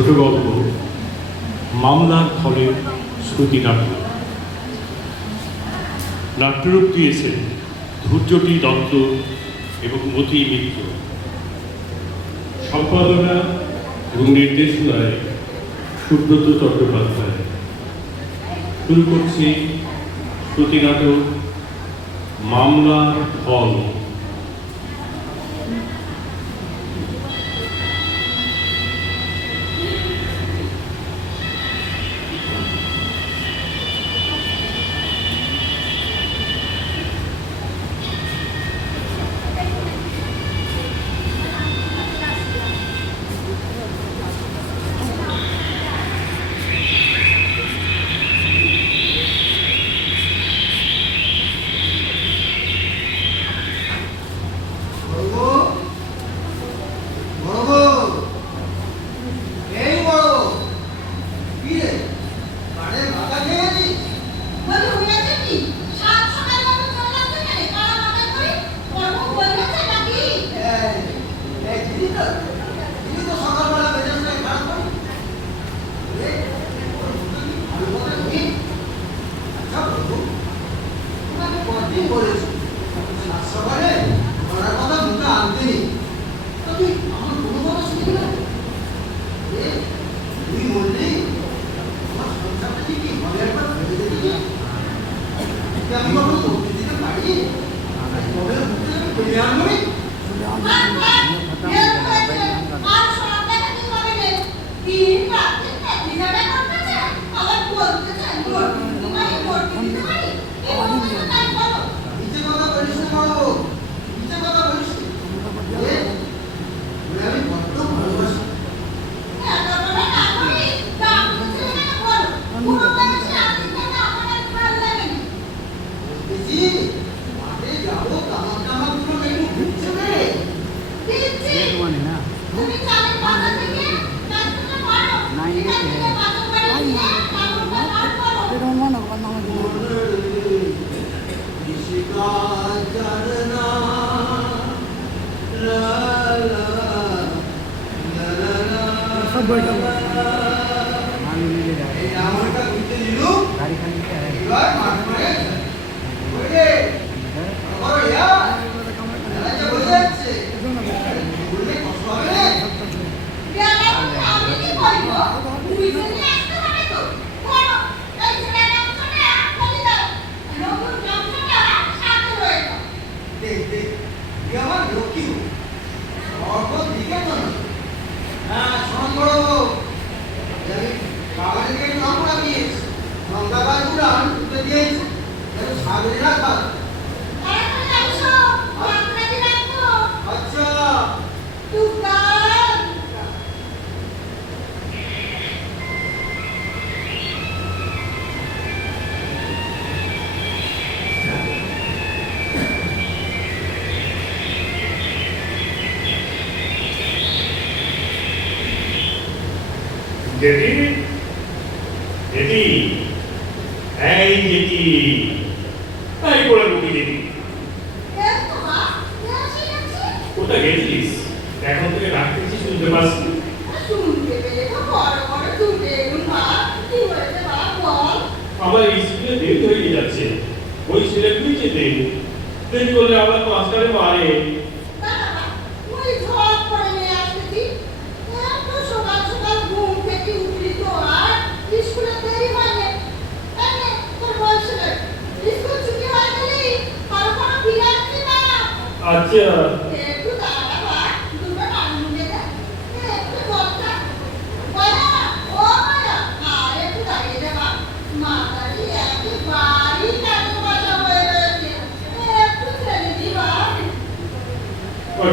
ছোট গল্প মামলার ফলে শ্রুতিনাট্য। নাট্যরূপ দিয়েছেন ধৈর্যটি দত্ত এবং মতি মিত্র। সম্পাদনা এবং নির্দেশনায় সুব্রত চট্টোপাধ্যায়। শুরু করছি শ্রুতিনাটক মামলার ফল।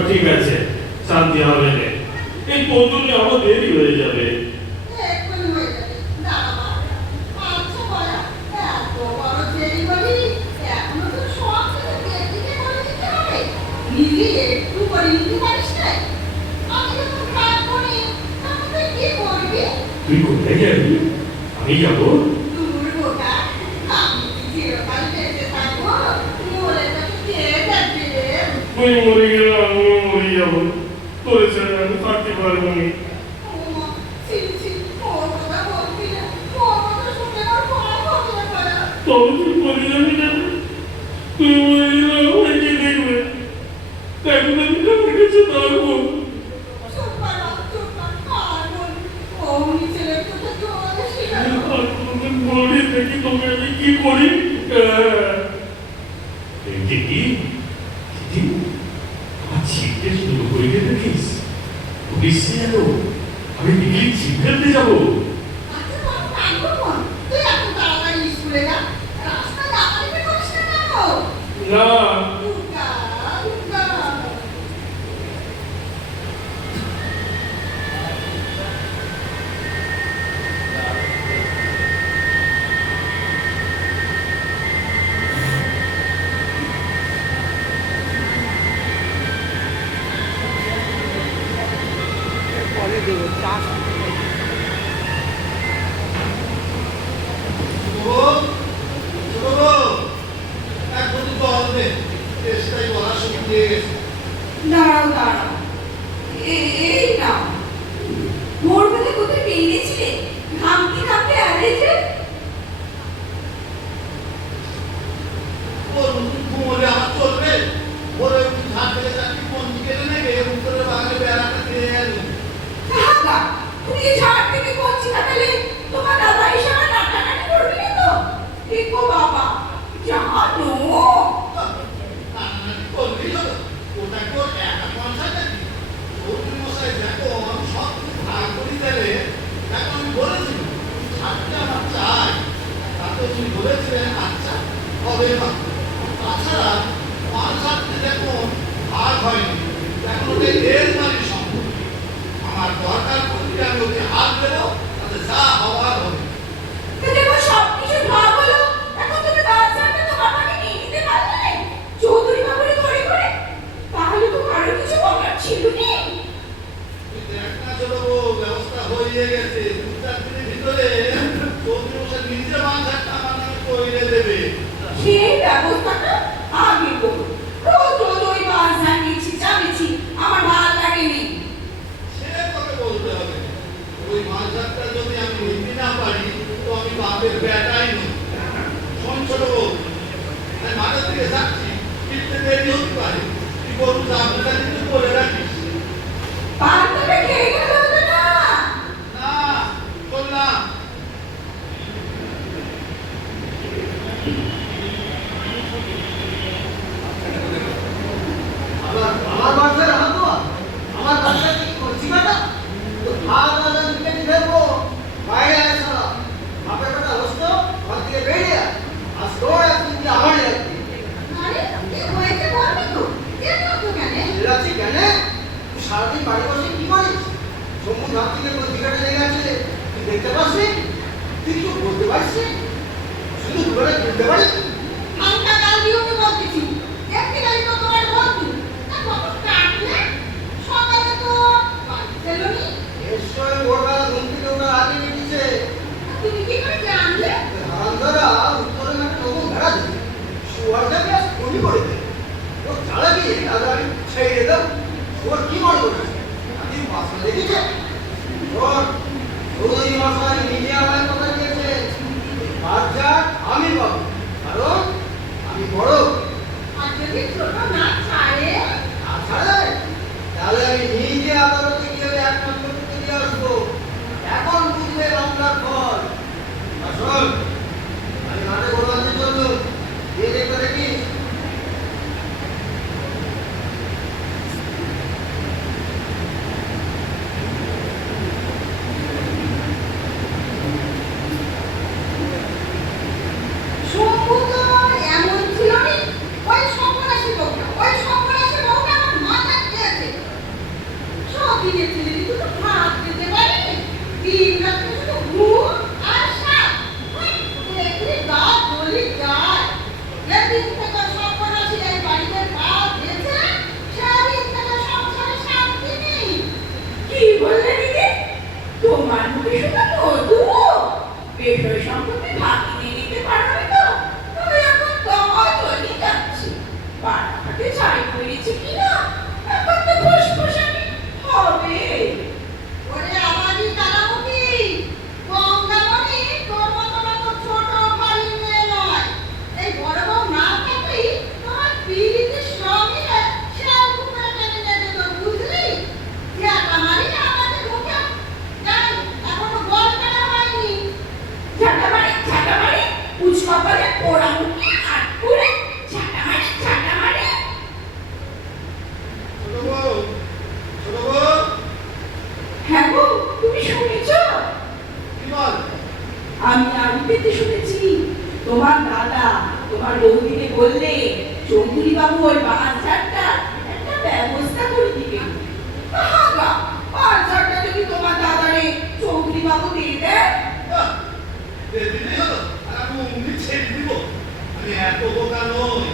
ঠিক আছে, শান্তি হবে না। এই পৌঁছলে আমার দেরি হয়ে যাবে। তুই কোথায় যাবি? আমি যাবো। তুই মরে গেলে আমিও মরে যাবো। তোর ছেড়ে আমি থাকতে পারবো না। তবে তুই বলে যাবি না, তুই বলে দিলে আমাকে দেখবে, এখন আমি কার কাছে থাকবো? বলি দেখি তোকে আমি কি করি। দিদি দিদি আমার ছিটকে শুরু করে দেখিস, পুলিশ এলো, আমি দিদি ছিপ ফেলতে যাবো। না পরে দেবো চাষ দাঁড়াও দাঁড়াও, এই না ভোরবেলা কোথায় বেরিয়েছিলে? ঘামতে ঘামতে আরে যে কাকা, তুমি এই ঝাড় থেকে পৌঁছিতে পেলে তোমার দাদা এসে আমার নাটানাটি করবে না তো? দেখো বাবা, জানো তাছাড়া মাছ ছাড়তে দেখুন ভাগ হয়নি, এখন ওদের এর মানে সম্পত্তি। আমার দরকার পড়লে আমি ওকে হাত দেবো, তাতে যা হওয়ার হবে। দেখো সবকিছু ভাগ হলো, এখন তুমি বাচ্চাটা তো বাবাকে নিয়ে নিতে পারলে না চৌধুরী বাবুরে ধরে করে, তাহলে তো কারো কিছু বলার ছিল না। দেখ না ছোট বউ, ব্যবস্থা হয়ে গেছে, 2-4 দিনের ভিতরে চৌধুরী মশাই নিজে মাছ একটা আমার নামে করে দেবে। সেই ব্যবস্থাটা আগে করো, রোজ রোজ ওই বাস জানিয়েছি যাবেছি, আমার ভালো লাগেনি। সে তোকে বলতে হবে, ওই মাছটা যদি আমি নিতে না পারি তো আমি বাপের বেটাই নই। শোন ছোট বউ, আমি মাঠের দিকে যাচ্ছি, ফিরতে দেরি হতে পারে, তুই গরু চাপটা কিন্তু করে রাখিস। পান্তাটা খেয়ে গেল তো না? না, বললাম আমার বাচ্চার হাত আমার বাচ্চা কি করছি বেটা তো হাত আলাদা দিকে ফেলবো বাইরে আসা বাপের বেটা বসতো ঘর থেকে বেরিয়ে আর তোর একদিন কি আমার একদিন আরে কি হয়েছে বলবি তো? কেন তো কেন? এলাচি কেন তুই সারাদিন বাড়ি বসে কি করিস সমু ঘাট থেকে কোন দিকে লেগে আছে তুই দেখতে পাসনি তুই কিছু বলতে পারছিস শুধু ঘুরে ঘুরতে পারিস আমরা কাল বিউকে বলতেছি, দেখতে গেলে তো তোমার বন্ধু, তা কত কাটলে? সকালে তো চলনি, নিশ্চয়ই ভোরবেলা ঘুম থেকে ওরা আগে নিচ্ছে তুমি কি করে জানলে? হারামজাদা উত্তরে একটা নতুন ভেড়া দিচ্ছে শুয়ারটাকে আজ গুলি করে দেয় ও চালাকি দাদা আমি ছেড়ে দাও ওর কি মনে করিস আমি বাসা দেখেছে ওর ওই মশাই নিজে আমার কথা দিয়েছে বাচ্চা আমি পাবো কারণ আমি বড় আর যদি ছোট না ছাড়ে? তাছাড়া তাহলে আমি নিজে আদালতে গিয়ে এক নম্বর করতে দিয়ে আসবো এখন বুঝলে মামলার ফল আসল আমি মাঠে বড় আছে জন্য দিয়ে দেখবে দেখিস শম্ভু তো এমন ছিল না, ওই সর্বনাশী বউটা, ওই সর্বনাশী বউটা আমার মাথা খেয়েছে। পেতে শুনেছি তোমার দাদা তোমার বৌদিকে বললে চৌধুরী বাবু ওই বাজারটা একটা ব্যবস্থা করে দিবে। তাহাগা বাজারটা যদি তোমার দাদারে চৌধুরী বাবু দিয়ে দেয়, দিলে হলো আর আমি অমনি ছেড়ে দিব। আমি এত বোকা নই।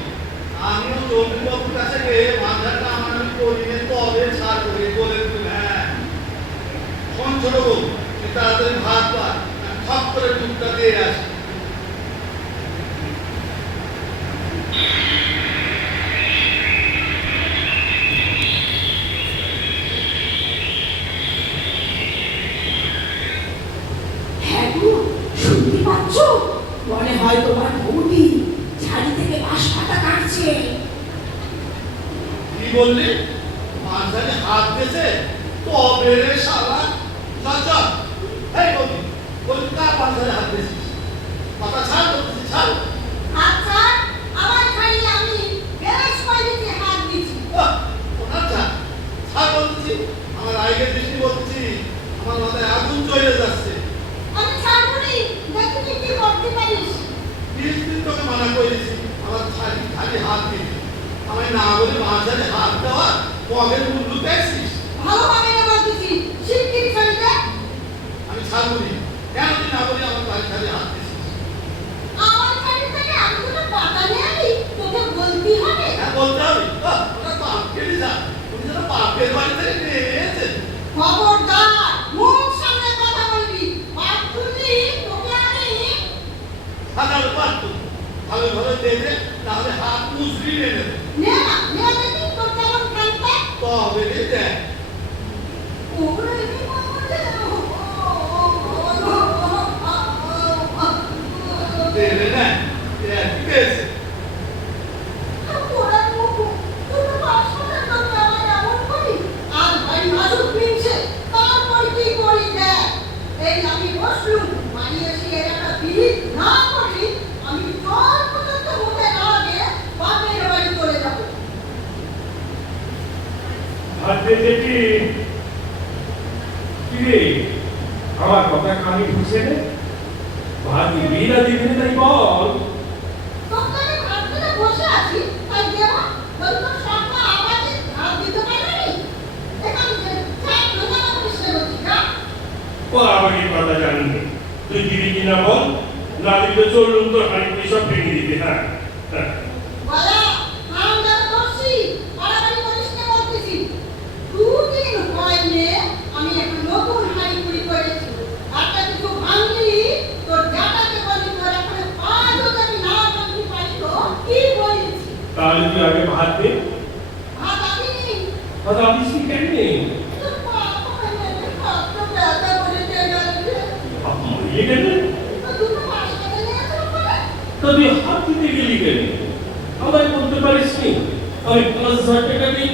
আমিও চন্দ্রবাবুর কাছে গিয়ে মাথাটা আমার আমি করিয়ে তবে ছাড় করে বলে দিল। হ্যাঁ শোন ছোট বউ, তুই তাড়াতাড়ি ভাত পা, আমি খপ করে দুধটা দিয়ে আসি। হ্যাঁ গো, শুনতে পাচ্ছ? মনে হয় তোমার বৌদি ঝাড়ি থেকে বাঁশ পাতা কাটছে। কি বললি? মাঝখানে হাত দিয়েছে? তবে রে শালা। চাচা, এই বৌদি, বলি কার মাঝখানে হাত দিয়েছিস? মাথা ছাড় করতেছিস, ছাড়। আচ্ছা, আমার খালি আমি বেশ কয়েকটি হাত দিচ্ছি। ওনার ছাড়, ছাড় বলতেছি। আমার আইনের দৃষ্টি বলতেছি, আমার মাথায় আগুন চলে যাচ্ছে। আমি ছাড়বনি, দেখি কি করতে পারিস। 20 দিন তোকে মানা করেছি, আমার খালি হাত দিবি। আমি না বলে মাঝখানে হাত দেওয়া মগের মূল্য দেখছিস। ভালোভাবে না বলতেছি, শিগগিরই ছেড়ে দে। আমি ছাড়বনি, কেন তুই না বলে আমার খালি হাত দিছিস? আমার খালি থেকে আমি কোনো পাতা নিয়ে আনি, তোকে বলতেই হবে। হ্যাঁ বলতে হবে। ওরা পাপ কেটে যা, উনি যেন পাপের বাড়ি থেকে নিয়ে এসেছেন। খবরদার, মুখ সামনে কথা বলবি। পাপ তুললি, তোকে আমি হাজার পারতো ভালো ভালো দেবে, তাহলে হাত মুসরি নেবে। নে না, নে দেখি তোর কেমন কানতে। তবে রে দেখ, ওরে কি বলতে? দেবে না, দেখ কি পেয়েছে। ওরা মুখ, তুই তো বাসনা করতে আমার এমন করি। আর ভাই মাসুক পিনছে, তারপর কি করি দেখ। এই আমি বসলুম, বাড়ি এসে এর একটা বিহিত না করি, আমি জল পর্যন্ত মুখে না দিয়ে বাপের বাড়ি চলে যাব। ভাবতে দেখি কি রে, আমার কথা কানে ঢুকছে রে? ভাত দিবি না দিবি না তাই বল। তোকে আমি ভাবতে বসে আছি, তাই দেব। বলি তোর সবটা আমাকে ভাত দিতে পারবি? এখানে চাপ লোনা করিস না বলছি, না? ও আমাকে কথা জানি না, তুই দিবি কিনা বল, না দিলে চলুন তোর হাড়ি পুড়ি সব ভেঙে দিবি। হ্যাঁ হ্যাঁ, বলা, আমি যারা করছি, বাড়াবাড়ি করিস না বলতেছি। দুদিন হয়নি, আমি একটা নতুন হাঁড়ি কুড়ি করেছি। একটা কিছু ভাঙলি, তোর জাটাকে বলি তোর এখন আজও যদি না ভাঙতে পারি তো কি বলেছি? তাহলে তুই আগে ভাত দে। ভাত আনিনি, ভাত আনিস নি কেন? তোর বাবা এনে কত ব্যথা করে দিয়ে গেছে। মরিয়ে গেলে দুটো মাস কেটে নিয়েছিল বলে? তো তুই হাত দিতে গেলি কেন? আমায় বলতে পারিস নি আমি 5,000 টাকা দিই?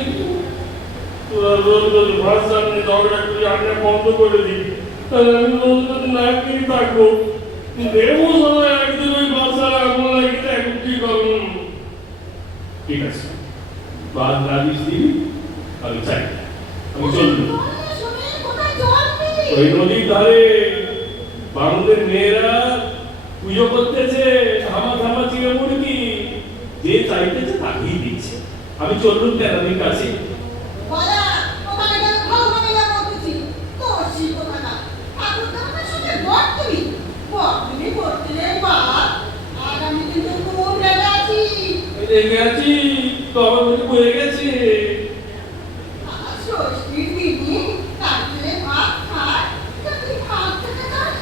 তোরা রোজ রোজ ভাষা নিয়ে ঝগড়া করি, আগে বন্ধ করে দিবি, তাহলে আমি রোজ রোজ না খেয়ে থাকবো। দেবো সময় একদিন ওই ভাষার আগুন লাগিয়ে এখন কি করুন? ঠিক আছে, বাদ না দিস দিবি, আমি চাই, আমি চলবো। শুনে শুনে কোথায় জল পেলি? ওই নদীর ধারে বাংলাদেশের মেয়েরা পুজো করতেছে, ধামা ধামা চিড়ে মুরগি, যে চাইতেছে তাকেই দিচ্ছে। আমি চললুম তেনাদের কাছে। বলা, ওখানে গেলে ভালোভাবে না বলতেছি। তোর শিল্প থাকা। ঠাকুর দেবতার সাথে বর্তমি। বর্তমি করতে রে বাপ। আর আমি কিন্তু খুব রেগে আছি। রেগে আছি তো আমার মনে বয়ে গেছে। আর ষষ্ঠীর দিনে কাটলে ভাত খায়। তা তুই ভাত খেতে চাস?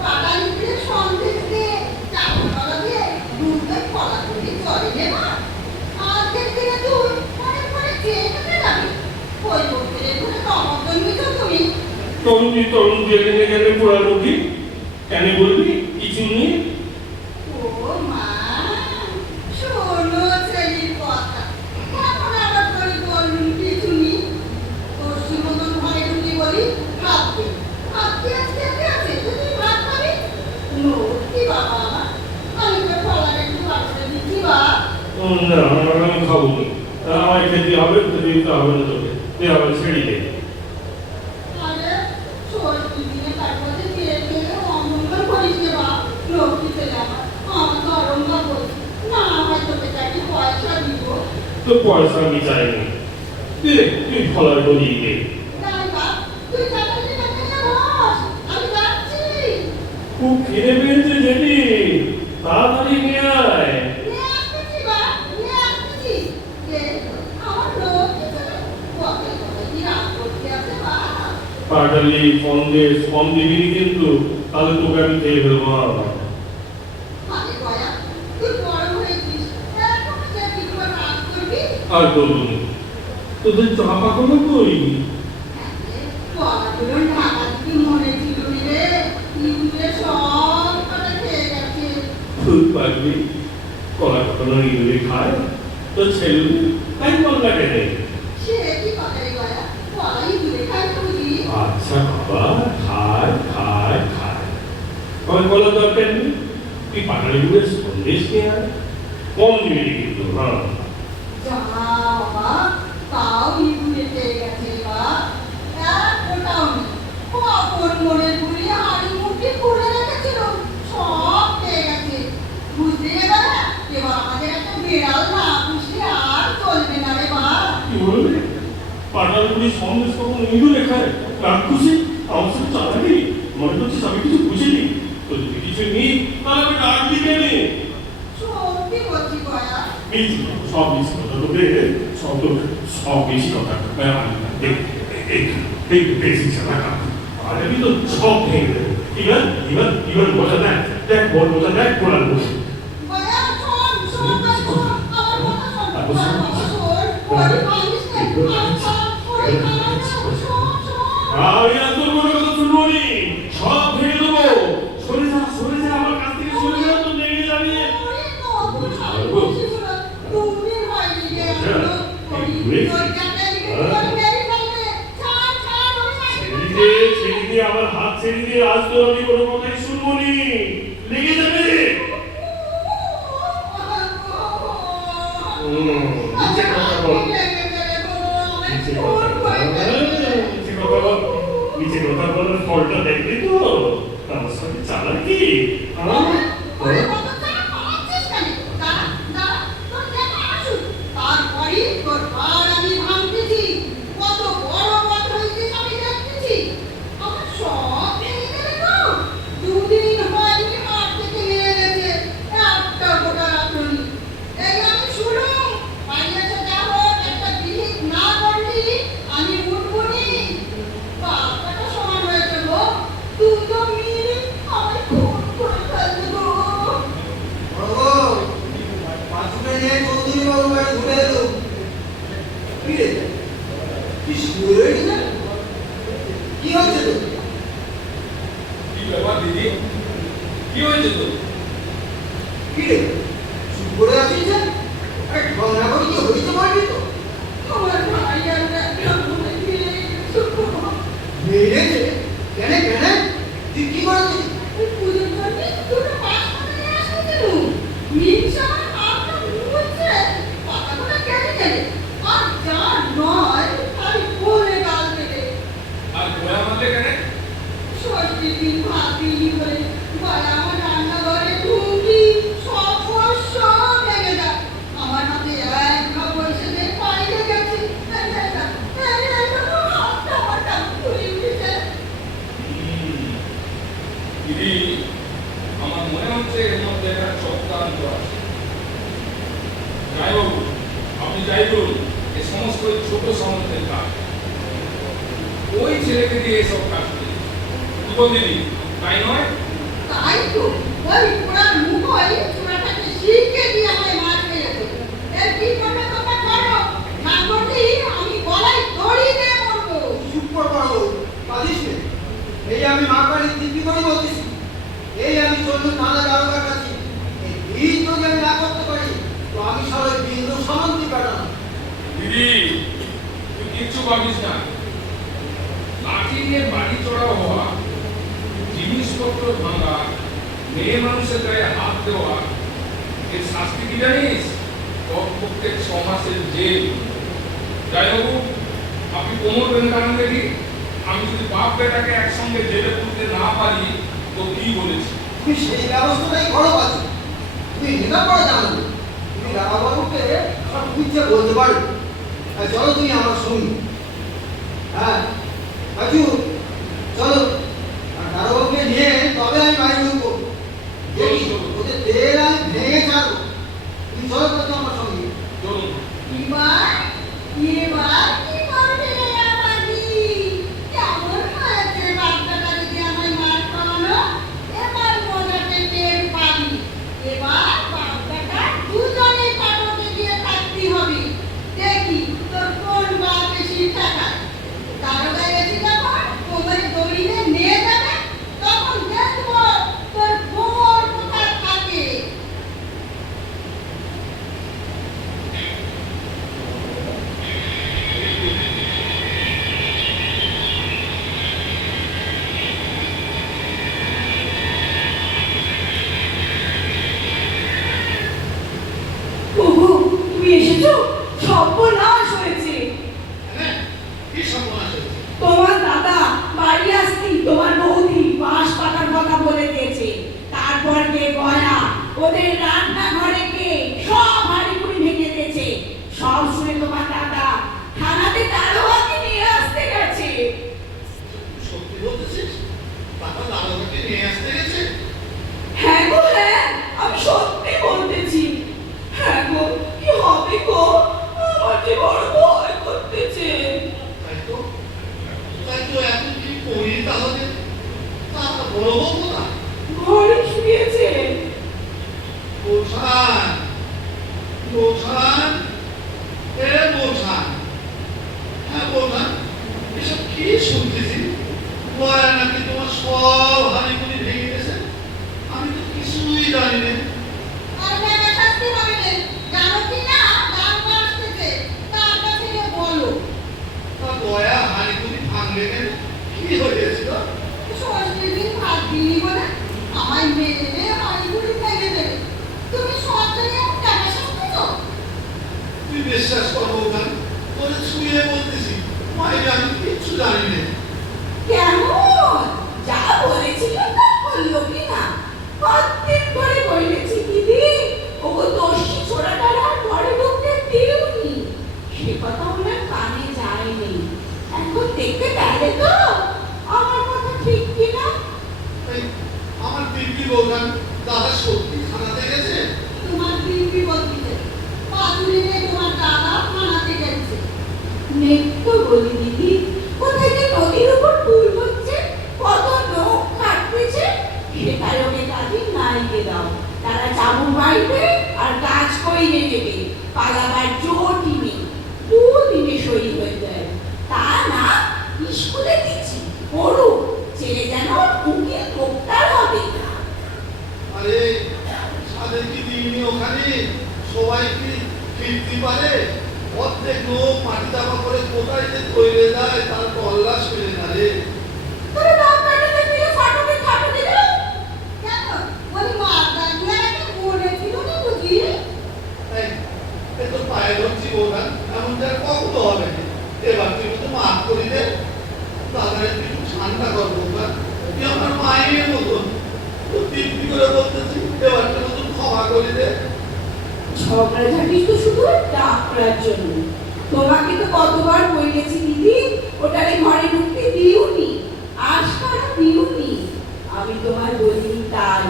পাটালি দিয়ে সন্দেশ দিয়ে, চাউল কলা দিয়ে, দুধ দিয়ে কলা করে চলে রে বাপ। আজকের দিনে তুই পরে পরে খেয়ে খেতে যাবি। ওই করতে রে ঘুরে তোমার জন্যই তো তুমি। তরুণ জেলে নিয়ে গেলে পোড়ালো কি? কেন বলবি কিছু নেই? ও মা, শোনো ছেলের কথা। কখন আবার তোর বললুম কিছু নেই। তোর মতন ঘরে ঢুকি বলি ভাত দে। ভাত দিয়ে আজকে আছে, তুই ভাত খাবি? কি বাবা আমার, আমি তো ফলার একটু ভাত করে দিচ্ছি বা। না, আমি খাবো না, আমায় খেতে হবে, খেতে দিতে হবে না তোকে, তুই আবার ছেড়ে দে। আরে ষষ্ঠীর দিনে তার মধ্যে খেয়ে খেয়ে অমঙ্গল করিস রে বা। তো পয়সা আমি চাইনি। দে, তুই ফলার বলিয়ে দে। নাই বাপ, তুই চাচাকে কাছে নিয়ে বস, আমি যাচ্ছি। খুব খিদে পেয়েছে যেটি, তাড়াতাড়ি নিয়ে আয়। নিয়ে আসতেছি বাপ, নিয়ে আসতেছি। কে? আমার লোক কিছু না। কবে কবে কি রাগ করতে আছে বাপ? পাটালি সন্দেশ কম দিবি কিন্তু, তাহলে তোকে আমি খেয়ে ফেলবো। আরে গয়া, তুই বড় হয়েছিস, এখন যে কিছু রাগ করবি? আর বলুন, তোদের চা পাকানো কই? পড়াগুলো ঢাকা দিতে মনে ছিল রে, ইঁদুরে সব কটা খেয়ে গেছে। খুব পারবি, কলা পাকানো ইঁদুরে খায়, তো ছেলে তাই মন লাগে রে। সে কি কথা রে গয়া, কলা ইঁদুরে খায় বুঝি? আচ্ছা বাবা, খায় খায় খায়। আমার বলার দরকার নেই, তুই পাটালি গুড়ের সন্দেশ নিয়ে আয়, কম দিবি কিন্তু। হ্যাঁ, যা বাবা, তাও ইঁদুরে খেয়ে গেছে বা, এক ফোঁটাও নেই। কখন মনের গুড়ি হাড়ি মুঠি খুলে রেখেছিল, সব খেয়ে গেছে। বুঝলি এবার, এবার আমাদের একটা বিড়াল না পুষলে আর চলবে না রে বা। কি বলবি? পাটালি গুড়ির সন্দেশ কখন ইঁদুরে খায়? রাক্ষসী আমার সাথে চালাকি? মনে করছিস আমি কিছু বুঝিনি? তো যদি কিছু নেই, তাহলে আমি ডাক দিবে নে। সত্যি বলছি গয়া, মিছি, সব মিছি কথা তোদের, সব বেশি কথা। এই বেশি চালাকা, আর আমি তো সব ভেঙে দেবো। এবার বোঝা দেয়, দেখ বল বোঝা দেখ, কোরআন বসে। গয়া শোন, শোন না শোন, আমার কথা শোন, বাবা শোন, ওরে ভাঙিস না, আচ্ছা, ওরে ভাঙিস না, শোন, শোন। আমি আর তোর কোনো কথা শুনবো নি, সব ভেঙে দেবো। সরে যা, আমার কাছ থেকে সরে যা, তো লেগে যাবি। ওরে নতুন হাড়ি বসেছিল, তুমি হয়নি রে, ওরে দরজাটা লিখে তোর মেরে ফেলবে, ছাড়, ছাড়, ওরে ছেড়ে দিয়ে আমার হাত ছেড়ে দিয়ে, আজ তো আমি কোনো কথাই শুনবো নি, লেগে যাবে। নিচে কথা বল, নিচে কথা বলার ফলটা দেখবি তো, আমার সাথে চালাকি। আমি উঠবনি, বাবাটা সমান হয়েছে গো, তুই তো মিলি আমায় খুন করে ফেলবে গো। পাঁচুকে নিয়ে চৌধুরী বাবু বাড়ি ঘুরে এলো। কি রে, কি শুয়ে রয়েছি না? কি হচ্ছে তো? কি ব্যাপার দিদি, কি হয়েছে তো? কি রে, চুপ করে আছিস যে? আরে ঢঙ্গা করে কি হয়েছে বলবি তো? আমার ভাই আর একটা ঘুরে ফিরে গেছে গো। মেরেছে? কেন? তুই কি করেছিস? ওই পুজোর জন্য দুটো মাছ মাথা নিয়ে আসতে দিল। মিনসা আমার হাতটা মুছছে, পাতাগুলো কেটে গেলে। আর যা নয়, তাই বলে গাল দেবে। আর গোয়া মারলে কেন? ষষ্ঠীর দিন ভাত দিইনি বলে, গলা আমার রান্নাঘরে ঢুকি, সব শস্য ভেঙে যায়। আমার হাতে এক ঘা বসে দিয়ে বাইরে গেছে। হাতটা আমার ফুলে উঠেছে। দিদি, আমার মনে হচ্ছে এর মধ্যে একটা চক্রান্ত আছে। যাই হোক, আপনি যাই করুন, এ সমস্ত ওই ছোট সামর্থ্যের কাজ। ওই ছেলেকে দিয়ে এসব কাজ করি। কি বল দিদি, তাই নয়? তাই তো, ওই পোড়ার মুখ ওই চূড়াটাকে শিখে দিয়ে আমায় মার খেয়েছে। এর কি করবে তোমরা করো, না করলে আমি গলায় দড়ি দিয়ে মরবো। চুপ কর বাবু, কাঁদিস নে। এই আমি মা কালীর দিব্যি করে বলতেছি। এই আমি চন্দ্র নানা দারোগার কাছে। এই দিন যদি আমি না করতে পারি, তো আমি সবাই বিন্দু সামন্তি কাটানো। দিদি, তুই কিচ্ছু ভাবিস না। লাঠি নিয়ে বাড়ি চড়া হওয়া, জিনিসপত্র ভাঙা, মেয়ে মানুষের গায়ে হাত দেওয়া, এর শাস্তি কি জানিস? প্রত্যেক 6 মাসের জেল। যাই হোক, আপনি কোমর বেঁধে দাঁড়ান দেখি। আমি যদি বাপ বেটাকে একসঙ্গে জেলে তুলতে না পারি, তো কি বলেছি? তুমি সেই ব্যবস্থাটাই করো বাজু। তুমি লেখাপড়া জানো। তুমি রাবাবুকে সব কিছু বলতে পারো। চলো তুমি আমার সঙ্গে। হ্যাঁ রাজু, চলো। আর দারোগাকে নিয়ে তবে আমি বাইরে ঢুকবো। দেখি ওদের তেল আমি ভেঙে ছাড়বো। তুমি চলো তো আমার সঙ্গে। চলুন। এবার এবার কি করবে আমাদি? কেমন হয়েছে বাচ্চাটা যদি আমায় মার খাওয়ানো? এবার মজাতে টের পাবি। এবার বাচ্চাটা দুজনে পাটকে দিয়ে থাকতে হবে। দেখি তোর কোন বাপ বেশি টাকায়। দারোগা এসে যখন কোমরে দড়িয়ে নিয়ে যাবে, তখন দেখবো তোর বোর কোথায় থাকে। ওগো, তুমি এসেছো? সর্বনাশ হয়েছে। হ্যাঁ, কি সর্বনাশ হয়েছে? তোমার দাদা বাড়ি আসতেই তোমার বৌদি বাঁশ পাতার কথা বলে দিয়েছে। তারপর কে গয়া ওদের রান্নাঘরে কে সব হাঁড়ি-কুড়ি ভেঙে দিয়েছে। সব শুনে তোমার দাদা থানাতে দারোগাকে নিয়ে আসতে গেছে। সত্যি বলতেছিস? বাবা দারোগাকে নিয়ে আসতে গেছে? হ্যাঁ গো, হ্যাঁ, আমি সত্যি বলতেছি। হ্যাঁ গো, কি হবে গো? আমার যে বড় ভয় করতেছে। তাই তো এখন কি করি তাহলে? তা বলবো না। ঘরে শুয়েছে। বোঝান বোঝান, এ বোঝান। হ্যাঁ বোঝান, এসব কি শুনতেছি? বয়া নাকি তোমার সব হানিগুলি ভেঙে গেছে? আমি তো কিছুই জানি না। আর ব্যাটা শাস্তি হবে না। জানো কি না দারোগা আসতেছে, তার কাছে গিয়ে বলো। তা বয়া হানিগুলি ভাঙলে কেন? কি হয়েছিল? ষষ্ঠীর দিন ভাত দিইনি বলে আমায় মেরে হাঁড়িগুলি ভেঙে দেবে। তুমি সব জায়গায় টাকা শাস্তি তো? তুই বিশ্বাস করবো গান, তোরে ছুঁয়ে বলতেছি মায়ের আমি কিচ্ছু জানি না। কেমন যা বলেছিল তা বললো কি না? কতদিন ধরে বলেছি দিদি, ওগো দোষী ছোড়াটার আর ঘরে ঢুকতে দিওনি। সে কথা ওনার কানে যায়নি। এখন দেখতে পেলে তো আমার কথা ঠিক কিনা? এই আমার দিব্যি বলগান দাদা সত্যি থানাতে গেছে? তোমার দিব্যি বলতেছে পাতুরি নিয়ে তোমার দাদা থানাতে গেছে। নেত্য বলি দিদি, কোথায় যে নদীর উপর পুল হচ্ছে, কত লোক কাটতেছে, সেটাই ওকে কাজে নাইতে দাও। তারা চাবুক বাইবে আর গাছ কইরে নেবে, পালাবার জোটই নেই। দুদিনে সই হয়ে যায়। তা না, স্কুলে দিচ্ছি পড়ুক, ছেলে যেন উকিল কোপ্তার হবে। আরে সাদের কি দিইনি ওখানে? সবাই কি ফিরতে পারে? অর্ধেক লোক মাটি চাপা করে কোথায় যে তৈরে যায় তার তল্লাশ করে না রে। তোরা দাও কাটাতে দিয়ে ফাটকে খাটতে দাও। কেন ওই মারদার গুলাকে মনে ছিল না বুঝি? এই তোর পায়ে ধরছি বলগান, এমন যার কখনো হবে না। এবার তুই তো মাফ করি দে। দাদারে তুই একটু ঠান্ডা কর বলগান, তুই আমার মায়ের মতন। তো তৃপ্তি করে বলতেছি এবার তুই মতন ক্ষমা করি দে। ঝগড়াঝাটি তো শুধু টাকরার জন্য। তোমাকে তো কতবার বলেছি দিদি, ওটারে ঘরে ঢুকতে দিওনি, আশকারা দিওনি। আমি তোমার বলিনি তাই,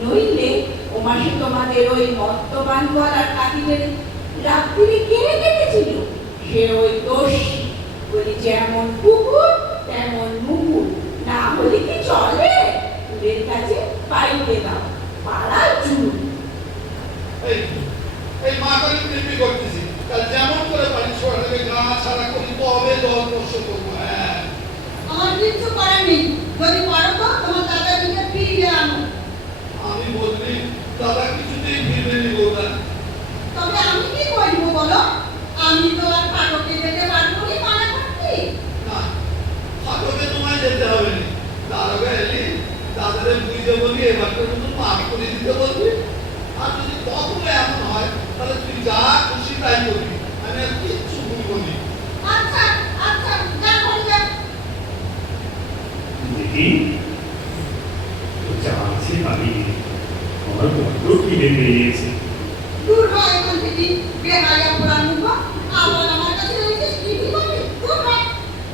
নইলে ও মাসে তোমাদের ওই মদ্যপান করার কাটিদের রাত্রিরে কেড়ে কেটেছিল। সে ওই দোষী, বলি যেমন কুকুর তেমন মুকুর, না হলে কি চলে? ওদের কাছে পাইতে দাও, পাড়ার চুল। এই মাতারি তৃপ্তি করতেছি, কাল যেমন করে পারি ছোড়া থেকে গা ছাড়া করি তবে দল নষ্ট করবো। হ্যাঁ আমার কিচ্ছু করার নেই। যদি পারো তো তোমার দাদাকে ফিরিয়ে আনো। আমি বললি দাদা কিছুতেই ফিরবে নি বললেন। তবে আমি কি করবো বলো? আমি তো আর ফাটকে যেতে পারবো না মানা করতে। না, ফাটকে তোমায় যেতে হবে না। দারোগা এলি দাদারে বুঝে বলি এবারটার মতো মাফ করে দিতে বলবি। আর যদি কখনো এমন হয় তাহলে তুই যা খুশি তাই করবি, আমি আর কিচ্ছু বলবো না। আচ্ছা আচ্ছা, যা করবে। দেখি যা আছে পারি, আমার বড্ড খিদে পেয়ে গেছে। দূর হয় এখান থেকে। দিদি বেহায়া পোড়ার মুখ আবার আমার কাছে রয়েছিস কি করবি তোর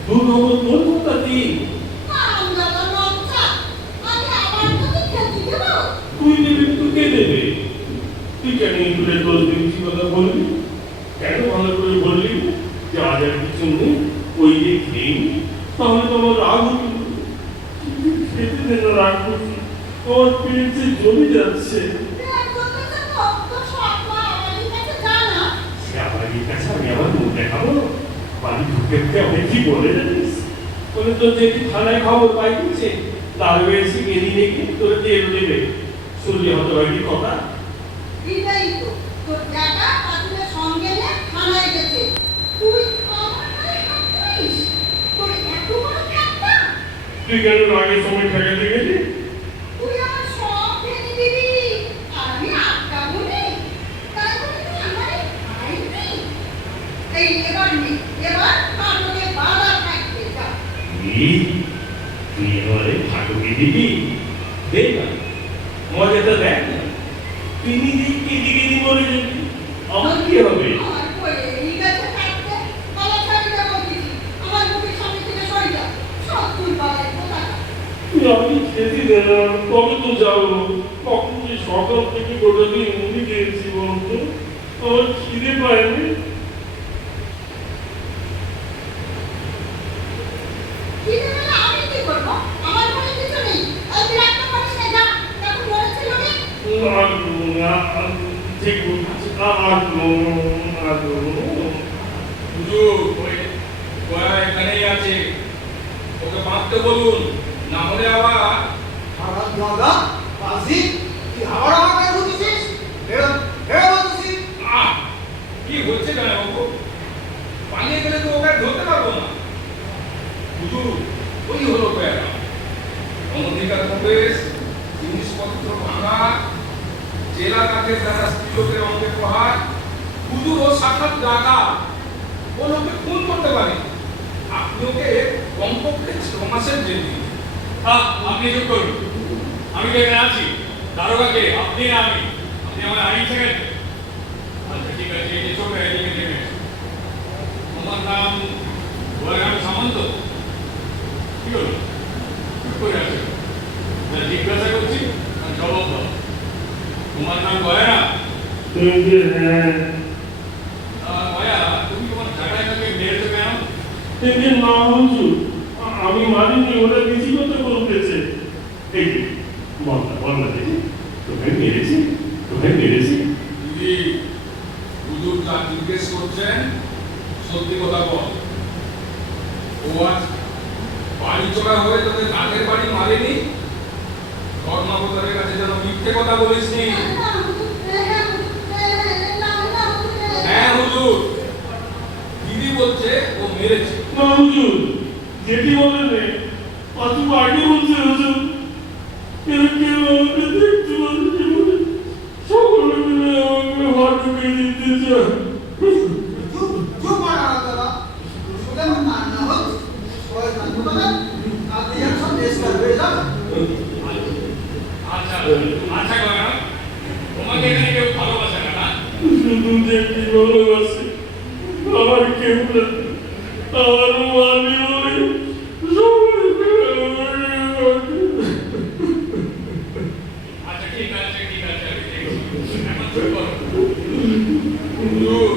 দূর হবো তোর কথা দি আমরা তো লজ্জা আমি আবার তোকে খেতে দেবো তুই দেবে তো কে দেবে তুই কেন দূরে তোর দিনছি কথা বলবি কেন ভালো করে বললি যে আজ আর কিছু নেই ওই যে খেয়ে তাহলে তো আমার রাগ হতো খেতে দেন রাগ করছি আমার পেয়েছে জমে যাচ্ছে সে আমার কাছে আমি আমার মুখ দেখাবো বাড়ি ঢুকে ঢুকে আমি কি বলে জানিস বলে তোর যে থানায় খবর পাই দিচ্ছে তার এসে গেলি নাকি তোর তেল দেবে শুনলি হতো বাড়ি কথা এটাই তো তোর জায়গা পাতিলের সঙ্গে নিয়ে থানায় গেছে তুই আমার গায়ে হাত দিস তোর এত বড় ঠাট্টা তুই কেন আগের সময় ঠেকাতে গেলি তুই আমার সব ভেঙে দিবি আর আমি আটকাবো নে তাই বলে তুই আমারে খাইবি এই এবার নে এবার কাটকে বাধা থাকবে যা তুই এবারে ফাটুকে দিবি দেখ না মজাটা দেখ না তুই নিজেই কেঁদে কেঁদে মরে যাবি আমার কি হবে আমার কয়ে এই গাছে থাকতে গলা ছাড়ি দেবো কিছু আমার মুখের সামনে থেকে সরে যা সব তুই বাড়াই কোথা তুই আমি খেতে দে না কবে তো যাবো কখন যে সকাল থেকে গোটা দিন মুড়ি খেয়েছি বলতো আমার খিদে পায়নি খিদে পেলে আমি কি করবো আমার মনে কিছু নেই আর বিরাট পারিস না যা এখন বলেছিল না ঠিক বলছিস হুজুর ওই ওরা এখানেই আছে ওকে বাঁধতে বলুন না হলে আবার হারাম দাদা বাজি তুই আবার আমার গায়ে ঢুকেছিস বেরো বেরো বলছিস আহ কি হচ্ছে কেন বাবু পালিয়ে গেলে তো ওকে ধরতে পারবো না হুজুর ওই হলো প্যারা অনধিকার প্রবেশ জিনিসপত্র ভাঙা জেলা কাঠের দ্বারা স্ত্রীলোকের অঙ্গে প্রহার হুজুর ও সাক্ষাৎ ডাকা ও লোককে খুন করতে পারে আপনি ওকে কমপক্ষে 6 মাসের জেল দিন আপনি চুপ করুন আমি তো এখানে আছি দারোগাকে আপনি না আপনি আমার আইন ঠেকেন আচ্ছা ঠিক আছে এই যে ছোট এদিকে থেকে আমার নাম গোয়ারাম সামন্ত কি হলো চুপ করে আছে জিজ্ঞাসা করছি জবাব দাও তোমার নাম গয়ারাম গয়া তুমি তোমার জায়গায় থেকে মেরেছো কেন এদের না হুজুর আমি মানিনি ওরা বেশি কথা বলতেছে এই যে বলনা দেখি তোকে মেরেছি দিদি হুজুর যা জিজ্ঞেস করছেন সত্যি কথা বল ও আজ বাড়ি চড়া হয়ে তোকে কাঠের বাড়ি মারেনি ধর্মাবতারের কাছে যেন মিথ্যে কথা বলিস নি হ্যাঁ হুজুর দিদি বলছে ও মেরেছে না হুজুর যেটি বলেন পাঁচু আগে বলছে হুজুর কেউ কেউ আমাকে দেখতে পাচ্ছে বলে সকলে মিলে আমাকে ঘর ঢুকে দিতে চায় চুপ চুপ মারা দাদা শুনে আমার কান্না হচ্ছে সবাই কান্না কথা আপনি যেন সব দেশ করবে যান আচ্ছা আচ্ছা গয়ারাম তোমাকে এখানে কেউ ভালোবাসে না শুধু দেখি ভালোবাসে আমার কেউ না আমার মানি বলে সবাই মিলে আমাকে আচ্ছা ঠিক আছে আমি দেখছি এখন চুপ করো হুজুর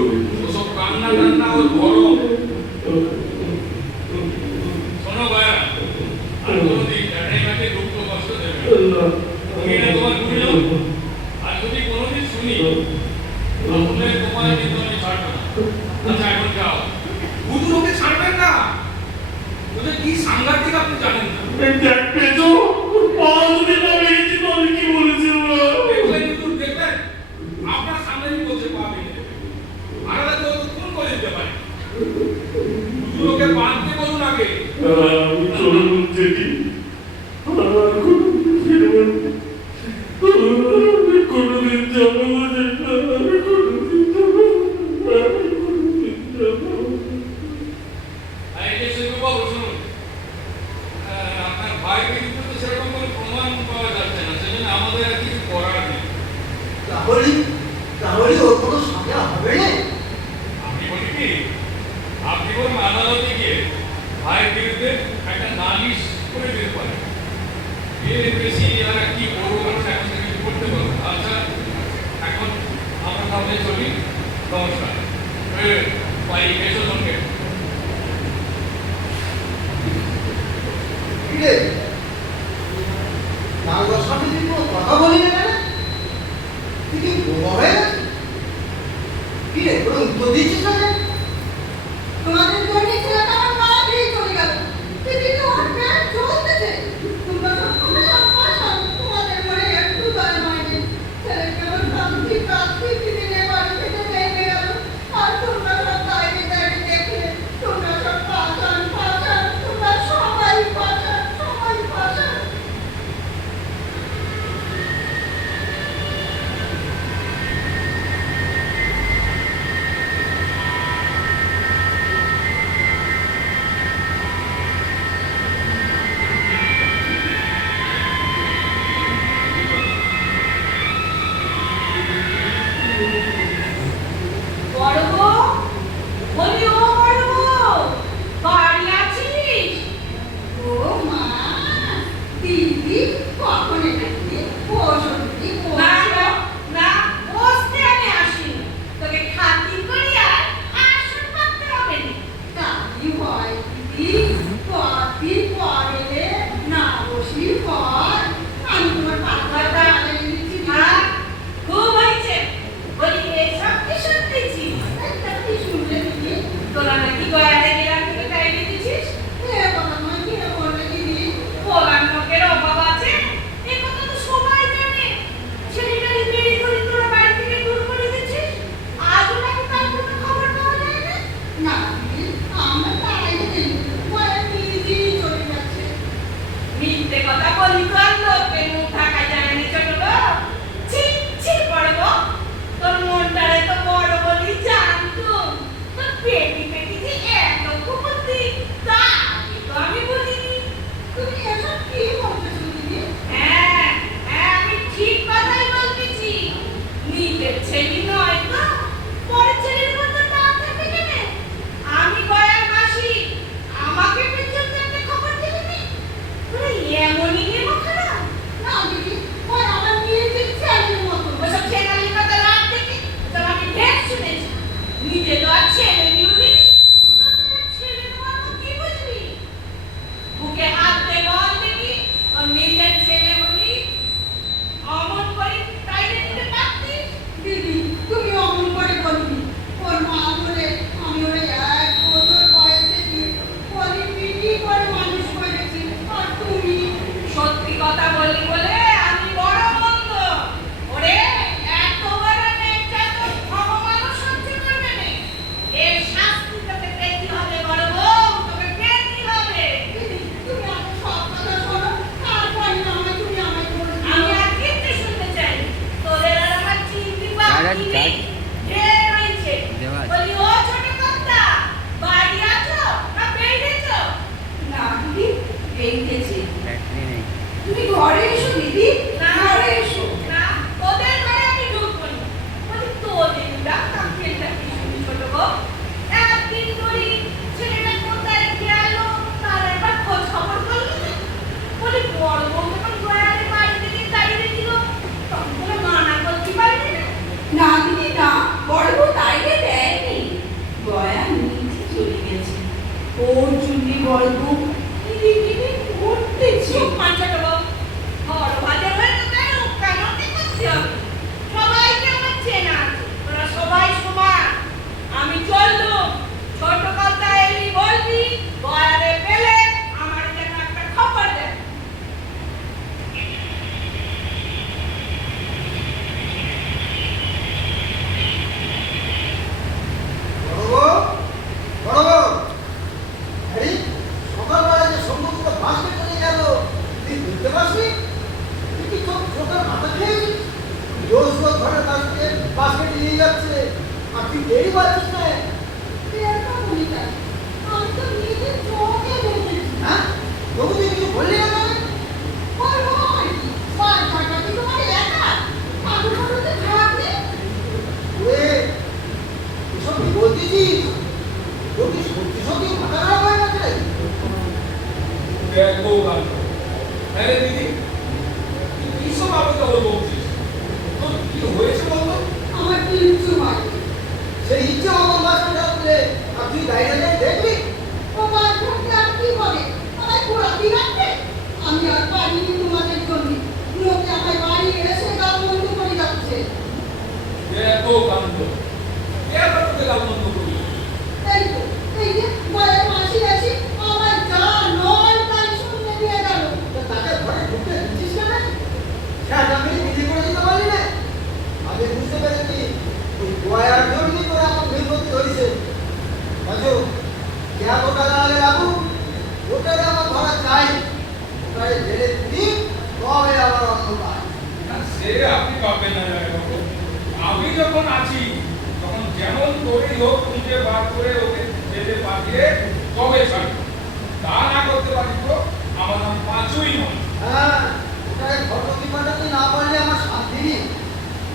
ওসব কান্না টান্না ওর গরম শোনো গয়ারাম আর কোনোদিন জ্যাঠাই মাকে দুঃখ কষ্ট দেবে না। তুমি এটা তোমার গুরুজন আর যদি কোনোদিন শুনি তাহলে তোমার কিন্তু আমি ছাড়বো না আচ্ছা এখন যাও হুজুর ওকে ছাড়বেন না ওদের কি সাংঘাতিক আপনি জানেন না দেখবে তো পাঁচ দিন আমি গেছি তো আমি কি বলেছি দেখলেন হুজুর দেখলেন আপনার সামনেই বলছে পা ভেঙে দেবে আলাদা কেউ তো খুন করে দিতে পারে হুজুর ওকে বাঁধতে বলুন আগে আমি চলুন যেটি আর কোনোদিন ফিরব না। আমি কোনোদিন যাবো না আমি কোনোদিন যাবো না আমি কোনোদিন যাবো না। আর এই যে শিববাবু শুনুন আপনার ভাই কিন্তু তো সেরকম কোনো প্রমাণ পাওয়া যাচ্ছে না সেজন্য আমাদের আর কিছু করার নেই তাহলে ওর কোনো সাজা হবে এর বেশি আর কি করবো মানুষ এখন থেকে কিছু করতে পারবো না। আচ্ছা এখন আমরা তাহলে চলি। নমস্কার। বাড়ি এসো সঙ্গে। কিরে কাগজ সাথে তুই কোনো কথা বলি না কেন? তুই কি বোবা হয়ে গেছিস? কিরে কোনো উত্তর দিচ্ছিস না কেন? তোমাদের জন্য ছেলেটা আমার মা দিয়ে চলে গেল। সেদিকে ওর প্যান চলতেছে। তোমরা সবসময় সম্ভাষণ, তোমাদের মনে একটু দয়া হয়নি। ছেলেকে আমার কাঁদছি কাঁদছি দিদিনে বাড়ি থেকে ভেঙে গেল। আর তোমরা সব ডায়েরি ডায়েরি দেখলে, তোমরা সব পাশান পাশান, তোমরা সবাই পাশান, সবাই পাশান। বড় বউ, বলি ও বড় বউ, বাড়ি আছিস? ও মা, দিদি কখন এসেছে? বসো দিদি, না বসো। না, না, বসতে আমি আসিনি। তোকে খাতির করি আর আসন পাততে হবে না। কাকি হয় দিদি, কদিন পরে না বসি হয়। আমি তোমার পাখাটা আনিয়ে দিচ্ছি দিদি। হ্যাঁ, খুব হয়েছে। বলি এসব কি শুনতেছি? একটা কি শুনলে দিদি? তোরা নাকি গয়ালে গেলাম থেকে খাইয়ে দিয়েছিস? এ কথা নয়, কি বললে দিদি? পোলার লোকের অভাব আছে, এ কথা তো সবাই জানে। ছেলেটাকে বিয়ে করে তোরা বাড়ি থেকে দূর করে দিচ্ছিস, আজও নাকি তার কোনো খবর পাওয়া যায় না। না দিদি, আমরা তাই দিদি, ওরা নিজেই চলে যাচ্ছে। মিথ্যে কথা বলি তো আর লোকের মুখ ঢাকা যায় না ছোট বউ। ছি ছি বড় বউ, তোর মনটারে তো বড় বলি জানতুম। তোর পেটি পেটি যে এত কুকুতি, তা আগে তো আমি বুঝিনি। তুমি এসব কি বলতেছো দিদি? হ্যাঁ হ্যাঁ, আমি ঠিক কথাই বলতেছি। নিজের ছেলে নয় তো পরের ছেলের মতো না থাকে কেন? আমি গয়ার মাসি, আমাকে পর্যন্ত একটা খবর দিলি নি? তোরা এমনই নেমো খারাপ? না দিদি, ওই আমার নিজের ছেলের মতো। ওসব ছেনালি কথা রাখ দেখি, ওসব আমি ঢের শুনেছি। নিজে তো আর ছেলে নিউলি, তোদের ছেলে মর্ম কি বুঝবি? বুকে হাত দে বল দেখি, ওর নিজের ছেলে হলি অমন করে তাইলে নিতে পারতিস? দিদি, তুমি অমন করে বলবি। ওর মা বলে আমি ওই 1 বছর বয়সে বলি পিটি করে মানুষ করেছি। আর তুমি সত্যি কথা বলি বলে আমি বড় মন্দ। ওরে এত বড় নির্যাতন ভগবানও সহ্য করবে না। এর শাস্তি তোকে পেতে হবে বড় বউ, তোকে পেতে হবে। দিদি, তুমি আমার সব কথা শোনো। তারপরে না হয় তুমি আমায় বলে দিও। আমি আর কিচ্ছু শুনতে চাই না। তোদের আর আমার চিনতে বাকি নেই। ঢের হয়েছে। বলি ও ছোট কর্তা, বাড়ি আছো না বেরিয়েছো? না দিদি, বেরিয়েছি। ব্যাটারি নেই। তুমি ঘরে এসো দিদি, না ঘরে এসো। না, তোদের ঘরে আমি ঢুকবো না। বলি তোদের ডাক্তার খেলটা কি শুনি ছোট বউ? একদিন ধরি ছেলেটা কোথায় গেল তার একবার খোঁজ খবর করলি না? বলি বড় বউ যখন গয়ালে বাড়ি থেকে তাড়িয়ে দিল, তখন বলে মানা করতে পারলি না? না দিদি না, বড় বউ তাইলে দেয়নি। গয়া নিজে চলে গেছে। ওর জন্য বড় বউ কিনে কিনে করতেছে। চুপ কর ছোট বউ। বড় ভাজের হয়ে তোদের উৎকানতি করতে হবে। সবাইকে আমার চেনা আছে, তোরা সবাই সমান। আমি চললুম, ছোট কথা এলি বলবি, গয়ালে পেলে আমার যেন একটা খবর দেয়। বড় বউ, বড় বউ, আরে সকালবেলা যে সমুদ্র ভাসতে চলে গেল, তুই বুঝতে পারছিস? তুই কি তোর চোখের মাথা খেয়েছিস? রোজ রোজ ঘরের কাছ থেকে বাস্কেট নিয়ে যাচ্ছে, আর তুই দেরি পাচ্ছিস না। এরকম বলি কেন? আমি তো নিজের চোখে দেখেছি। হ্যাঁ, তবু তুই কিছু বললি না কেন? ওই হয় কি? বাচ্চাটা কি তোমার একা? আমি বলতে খারাপ নেই। ওরে, এসব কি বলতেছিস? তোর কি সত্যি সত্যি মাথা খারাপ হয়ে গেছে? দেখো গান। হ্যাঁ রে দিদি, মুখে দিচ্ছিস কেন? হ্যাঁ, আমি নিজে করে দিতে পারি না। আমি বুঝতে পেরেছি ওই গয়ার জন্যই করে আমার বিপত্তি হয়েছে। বাজু, যত টাকা লাগে রাখু, ওটারে আমার ধরা চাই। ওটারে জেলে দিই, তবে আমার অন্য পাই। না, সে আপনি পাবেন না জামাইবাবু। আমি যখন আছি তখন যেমন করেই হোক খুঁজে বার করে ওকে জেলে পাঠিয়ে তবে ছাড়ি। তা না করতে পারি তো আমার নাম পাঁচুই নয়। হ্যাঁ, ওটারে ঘটকি পাঠাতে না পারলে আমার শান্তি নেই।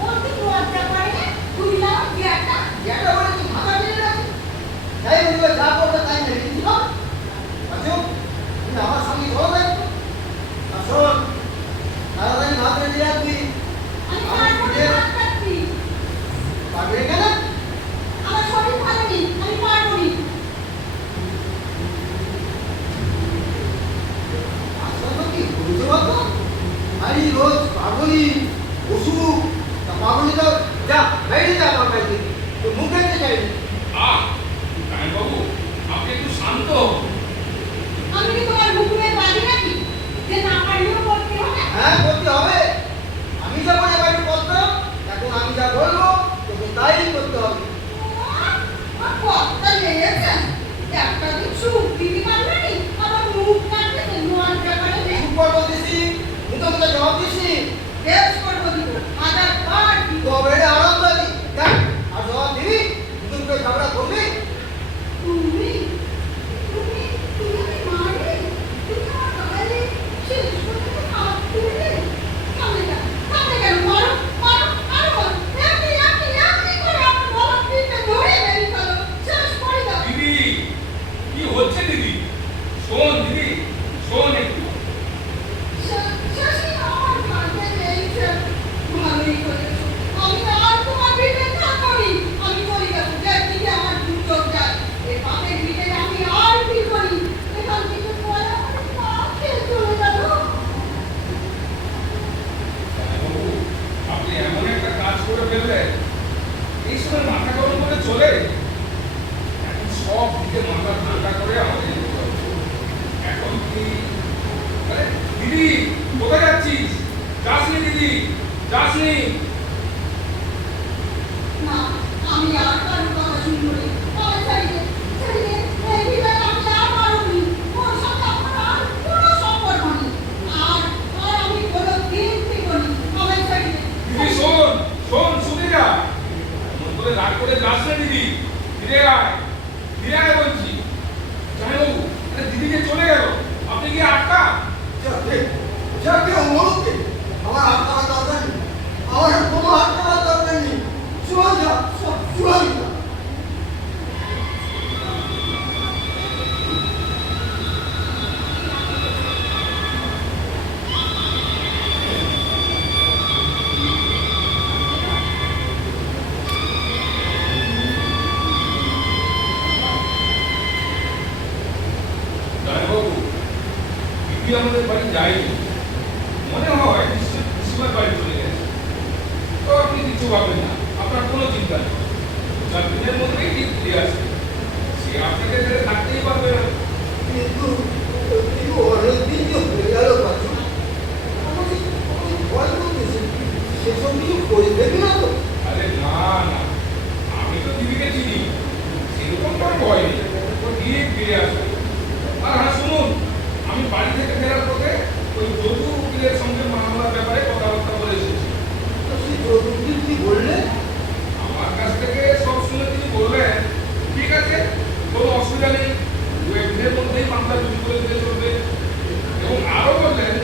ওর কি লজ্জা করে না? তুই না কি একটা যেটা বলে তুই ভাষা দিলে না, যাই বলবে যা করবে তাই মেনে নিতে হবে। বাজু, তুমি আমার সঙ্গে চলো দেখো। আর শোন, তাড়াতাড়ি ভাত রেডি রাখবি। আমি পারবো না ভাত খাচ্ছি। পারবে কেন? আমার শরীর ভালো নেই, আমি পারবো না। আসলে কি বুঝতে পারতো? আরে রোজ পাগলি, অসুখ, তা পাগলিটা যা বাইরে যা আমার কাছে, তো মুখ দেখতে চাইনি। আহ, জামাইবাবু, আপনি একটু শান্ত হন। আমি কি তোমার হুকুমের বাদী নাকি যে না পারলেও করতে হবে? হ্যাঁ, করতে হবে। আমি যখন এবারে করতাম, এখন আমি যা বলবো তোকে তাই করতে হবে। আর কথা লেগেছেন একটা দিন সুখ দিতে পারবে নি আবার মুখ কাটতে লজ্জা করে নে। চুপ কর বলতেছি, মুখে মুখে জবাব দিসনি। বেশ করবো দিব হাজার বার দিব। তবে এটা আরাম দাবি, দেখ, আর জবাব দিবি, নতুন করে ঝগড়া করবি। তুমি তুমি তুমি আমি মারবে তুমি আমার গালে শেষ পর্যন্ত হাত তুললে সামনে কেন মারো মারো আরো মারো এমনি করে আমার গলা টিপে ধরে মেরে ফেলো শেষ করে দাও। দিদি, কি হচ্ছে দিদি? শোন দিদি, শোন একটু। শেষে আমার কাছে লেগেছে ভালোই করেছো আমি আর তোমার ভিটে থাকি আমি চলে যাবো যেদিকে আমার দুচোখ যায় এই পাপের ভিটে আমি আর কি করি এখান থেকে পরে আমার পা খেয়ে চলে যাবো। জামাইবাবু, আপনি এমন একটা কাজ করে ফেললেন, এই সময় মাথা গরম করে চলে। এখন সব দিকে মাথা ঠান্ডা করে আমাদের যেতে হবে। এখন কি আরে দিদি, কোথায় যাচ্ছিস? যাসনি দিদি, যাসনি। না আমি আর কারো কথা শুনবো না আমার ছাড়িয়ে ছাড়িয়ে এই ভিটে আমি আর পারবি ওর সাথে আমার আর কোনো সম্পর্ক নেই আর আর আমি কোনো দিন থেকে নি আমার ছাড়িয়ে দিদি শোন, শোন, শুনে যা। এমন করে রাগ করে যাস না দিদি। ফিরে আয়, ফিরে আয় বলছি। জামাইবাবু, আরে দিদিকে চলে গেল, আপনি কি আটকা? যাকে মরুকে আমার হাত করার দরকার নেই, আমার কোনো হাত করার দরকার নেই। চুয়াই যা, চুয়াই যা। জামাইবাবু, দিদি আমাদের বাড়ি যায়নি। মনে হয় নিশ্চয়ই পিসিমার বাড়ি চলে গেছে। তো আপনি কিছু ভাববেন না, আপনার কোনো চিন্তা নেই। 4 দিনের মধ্যেই ঠিক ফিরে আসবে। সে আপনাকে ছেড়ে থাকতেই পারবে না। কিন্তু অনেকদিন তো হয়ে গেল বাজু, আমাকে ভয় করতেছে, সেসব কিছু করে দেবি না তো? আরে না না, আমি তো দিদিকে চিনি, সেরকম কোনো ভয় নেই। ও ঠিক ফিরে আসবে। আর হ্যাঁ শুনুন, আমি বাড়ি থেকে ফেরার পথে ওই যদু উকিলের সঙ্গে মামলার ব্যাপারে কথাবার্তা বলে এসেছি। তো সেই প্রযুক্তি কি বললে? আমার কাছ থেকে সব শুনে তিনি বললেন, ঠিক আছে, কোনো অসুবিধা নেই, 2-1 দিনের মধ্যেই মামলা রুজু করে দিতে চলবে। এবং আরো বললেন,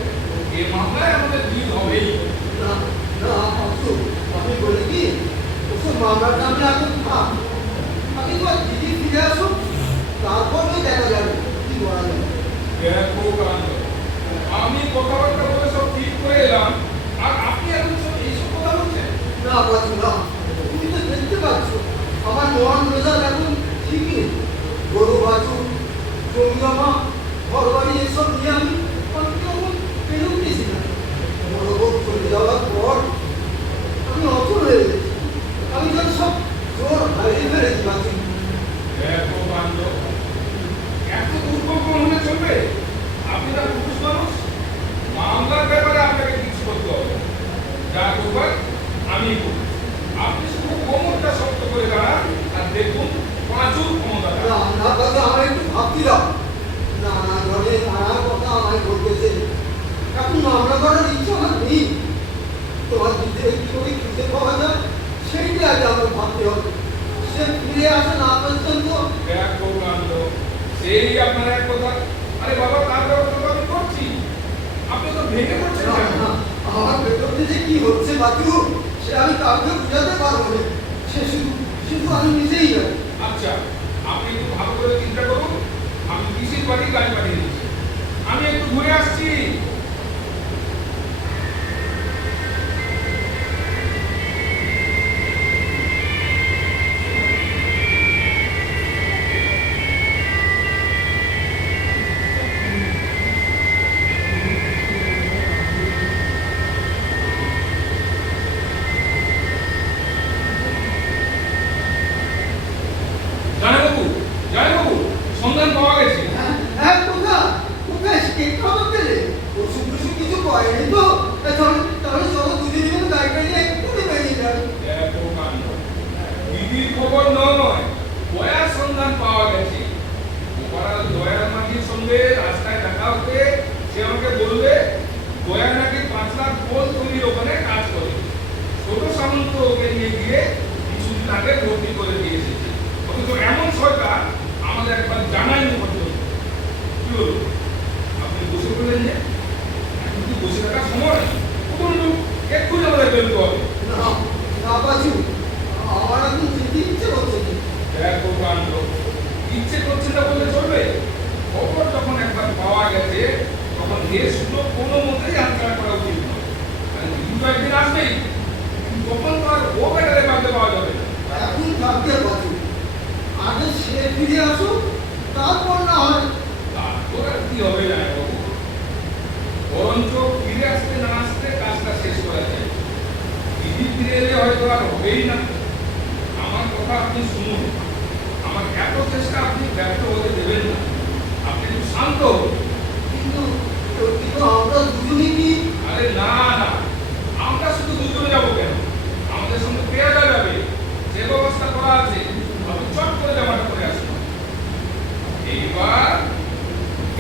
এই মামলায় আমাদের জিত হবেই। না না পাঁচু, আমি বলি কি ওসব মামলাটা আমি আগে থাম, আমি তো দিদি ফিরে আসুক, তারপরে দেখা যাবে কি করা যাবে। দেখো কান্ত, আমি কথাবার্তা বলে সব ঠিক করে এলাম, আর আপনি এখন সব এইসব কথা বলছেন। না পাঁচু না, তুমি তো দেখতে পাচ্ছ আমার মন মেজাজ এখন ঠিকই নেই। গরু বাছুর, জমি জমা, ঘর বাড়ি এসব নিয়ে আমি কেমন পেরে উঠেছি না। বড় বউ চলে যাওয়ার পর আমি অচল হয়ে গেছি, আমি যেন সব জোর হারিয়ে ফেলেছি পাঁচু। দেখো কান্ত, এত দুর্ভাগ্য হলে চলবে? আপনি না পুরুষ মানুষ, মামলার ব্যাপারে আমি করব। আপনি শুধু কোমরটা শক্ত করে দাঁড়ান আর দেখুন প্রচুর ক্ষমতা দেখান। রান্নার কথা আমার একটু ভাবতে দাও। নানা ঘরে নানার কথা আমায় বলতেছে। এখন মামলা করার ইচ্ছা আমার নেই। তোমার দিদিকে কি করে খুঁজে পাওয়া যায় সেইটা আগে আমার ভাবতে হবে। সে ফিরে আসে না পর্যন্ত। এক কাণ্ড, সেই আপনার এক কথা। আরে বাবা, তার ব্যবস্থা তো আমি করছি, আপনি তো ভেঙে পড়ছেন না, কেন? না, আমার ভেতরে যে কি হচ্ছে বাচু সে আমি কাউকে বুঝাতে পারবো না। সে শুধু শুধু আমি নিজেই জানি। আচ্ছা, আপনি একটু ভালো করে চিন্তা করুন। আমি পিসির বাড়ি গাড়ি পাঠিয়ে দিচ্ছি, আমি একটু ঘুরে আসছি। জয়বাবু, জয়বাবু, সন্ধান পাওয়া গেছে। হ্যাঁ, কোথায় সে কে খবর পেলে? ওষুধ কিছু করেনি তো? তাহলে চলো দুদিন মিলে গাড়িটা নিয়ে একটু বেরিয়ে যাবে। এত কাণ্ড, দিদির খবর নয়, দয়ার সন্ধান পাওয়া গেছে। ওপাড়ার দয়ার মাঝির সঙ্গে রাস্তায় দেখা হতে সে আমাকে বলবে দয়া নাকি 5 লাখ পোল তৈরির ওখানে কাজ করে। ছোট সামন্ত ওকে নিয়ে গিয়ে কিছুদিন আগে ভর্তি করে দিয়ে এসেছে। অথচ এমন সরকার আমাদের একবার জানাইনি পর্যন্ত। কি হলো, আপনি বসে পড়লেন যে? এখন কি বসে থাকার সময়? বলুন, এক্ষুনি আমাদের বেরোতে হবে। না বাচু, আমার এখন যেতে ইচ্ছে করছে না। দেখো কাণ্ড, ইচ্ছে করছে না বললে চলবে? খবর যখন একবার পাওয়া গেছে তখন এর সুযোগ কোনো মতেই হাতছাড়া করা উচিত নয়। কারণ দিন তো একদিন আসবেই, তখন তো আর ও ব্যাটারে বাঁধতে পাওয়া যাবে না। এখন থাকবে বাচু, আগে সে ফিরে আসুক, তারপর না হয়। তারপর আর কি হবে জামাইবাবু? বরঞ্চ ফিরে আসতে না আসতে কাজটা শেষ করা যায়। দিদি ফিরে এলে হয়তো আর হবেই না। আমার কথা আপনি শুনুন, আমার এত চেষ্টা আপনি ব্যর্থ হতে দেবেন না। আপনি একটু শান্ত হন। কিন্তু আমরা দুজনে কি? আরে না না, আমরা শুধু দুজনে যাবো কেন? আমাদের সঙ্গে পেয়াদা যাবে, যে ব্যবস্থা করা আছে। আপনি চট করে জামাটা করে আসুন। এইবার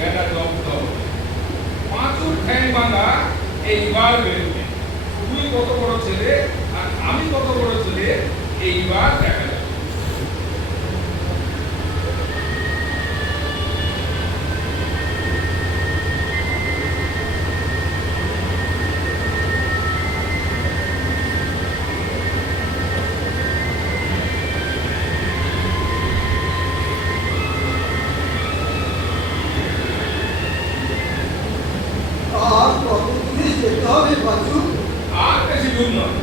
এটা জব্দ হবে। পাঁচুর ঠ্যাং ভাঙা এইবার বেরোবে। তুই কত বড় ছেলে আর আমি কত বড় ছেলে এইবার দেখা যাবে। আর কত দূরে যেতে হবে বাচু? আর বেশি দূর নয়,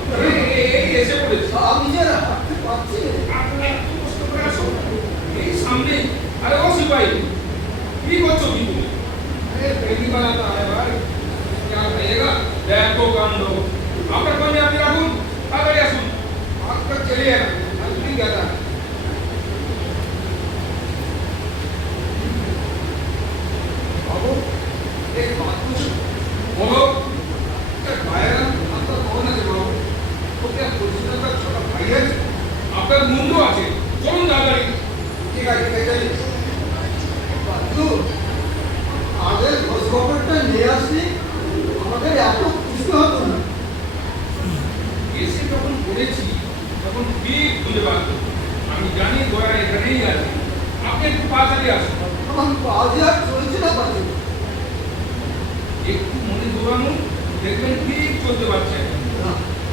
এই এসে পড়েছে। আমি যে হাঁটতে পারছি না। আপনারা একটু কষ্ট করে আসুন, এই সামনে। আরে ও সিপাহি, কি করছো কি তুমি? अरे पहली बार आता है भाई, क्या कहिएगा? देखो कांडो, आपका कोई नहीं, आप राहुल आ गए सुन, आपका चलिए ना, आज नहीं जाता। बाबू, एक बात पूछो, बोलो। क्या बाहर आपका कौन है बाबू? तो क्या पुलिस का छोटा भाई है? आपका मुंडो आचे, चलो ना गाड़ी, ठीक है चलिए। বাচু, আগে খোঁজ খবরটা নিয়ে আসলি আমাদের এত খুশি হতো না। এসে যখন পড়েছি তখন ঠিক খুঁজে বার করবো। আমি জানি দয়া এখানেই আছে, আপনি একটু তাড়াতাড়ি আসুন। আমার কাজে আর চলছে না বাচু। একটু মনে দৌড়ানো, দেখবেন ঠিক চলতে পারছে। না,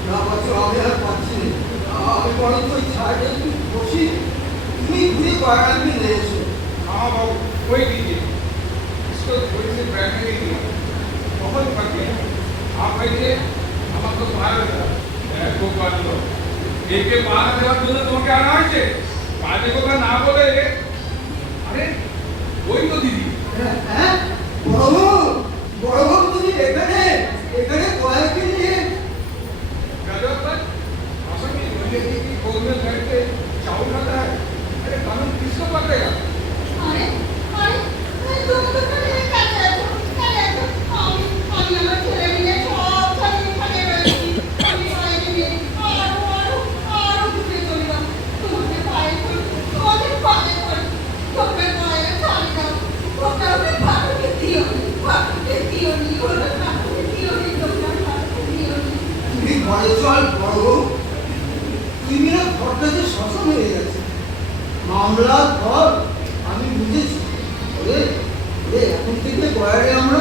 না বাচু, আমি আর পাচ্ছি না। আমি বরং ওই ছাড়ে একটু বসি, তুমি ঘুরে বাড়ি নিয়ে এসো। हाँ बाबू, कोई कीजिए, इसको थोड़ी सी बैठने दीजिए, बहुत थक गए। आप बैठिए, हम आपको बाहर को बात लो। एक के बाहर देवार बोले তোমাকে আনা হয়েছে, বাজে কথা না বলে। আরে ওই তো দিদি। হ্যাঁ, বড়বাবু তুমি এখানে এখানে কয়েকদিন নিয়ে राजा तक असम में मुझे की गोद में बैठ के चावल खाता है। अरे कानून किसको पकड़ेगा? আরে আরে তুমি তো কানে কাছে আছো কানে আছো আমি আমার ছেলে নিয়ে সব খালি খালি রয়েছি আমি বাইরে নিয়ে আর ঘরে চল বড় বউ। তুই বিনা ঘরটা যে শশন হয়ে গেছে। মামলার ঘর আমি বুঝেছি। ওরে ওরে এখন থেকে গয়ারে আমরা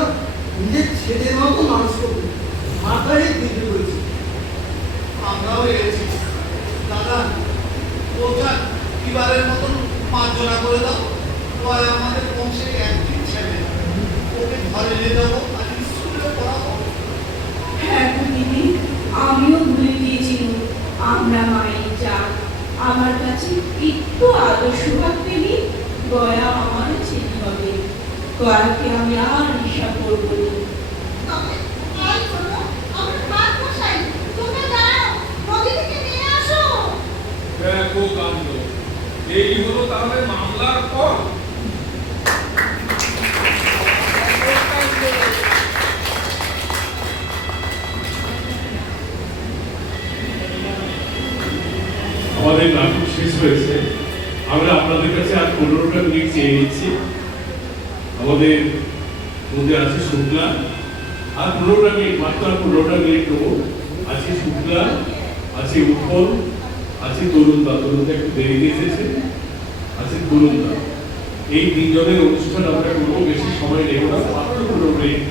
নিজের ছেলের মতো মানুষ করবো। মাথায় দিতে বলছি। আমরাও এসেছি দাদা, ওটা এবারের মতন মার্জনা করে দাও। ওই আমাদের বংশের একদিন ছেলে, ওকে ঘরে নিয়ে যাবো আর স্কুলে পড়াবো। হ্যাঁ গো দিদি, আমিও ভুলে গিয়েছিলাম আমরা মায়ের জাত। আমার কাছে একটু আদর্শ ভাব পেলি গয়া আমারও ছেলে হবে। গয়াকে আমি আর হিসাব করবো না। তবে তাই হলো, আমরা ভাত বসাই, তোমরা যাও নদী থেকে নিয়ে আসো। দেখো কাণ্ড, এই হলো তাহলে মামলার পর। আমাদের নাটক শেষ হয়েছে। আমরা আপনাদের কাছে আর 15টা মিনিট চেয়ে নিচ্ছি। আমাদের মধ্যে আছে শুক্লা, আর 15টা মিনিট, মাত্র আর 15টা মিনিট নেবো। আছে শুক্লা, আছে উৎপল, আছে তরুণদা। তরুণদা একটু দেরিতে এসেছে। আছে তরুণদা। এই তিনজনের অনুষ্ঠান আমরা করবো, বেশি সময় নেব না, মাত্র 15 মিনিট।